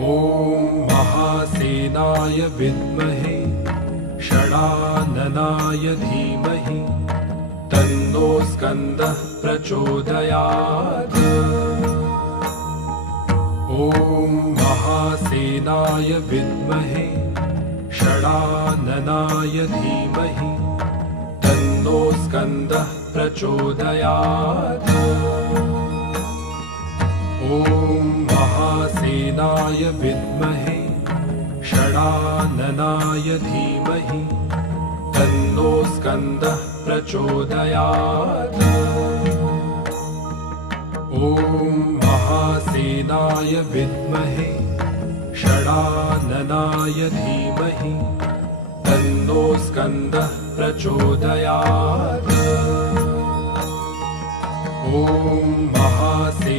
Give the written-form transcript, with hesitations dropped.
ॐ महासेनाय विद्महे षडाननाय धीमहि तन्नो स्कन्दः प्रचोदयात्। ॐ महासेनाय विद्महे षडाननाय धीमहि तन्नो स्कन्दः प्रचोदयात्। ॐ महासेनाय विद्महे षडाननाय धीमहि तन्नो स्कन्दः प्रचोदयात्। ॐ महासेनाय विद्महे षडाननाय धीमहि तन्नो स्कन्दः प्रचोदयात्। ॐ महासेनाय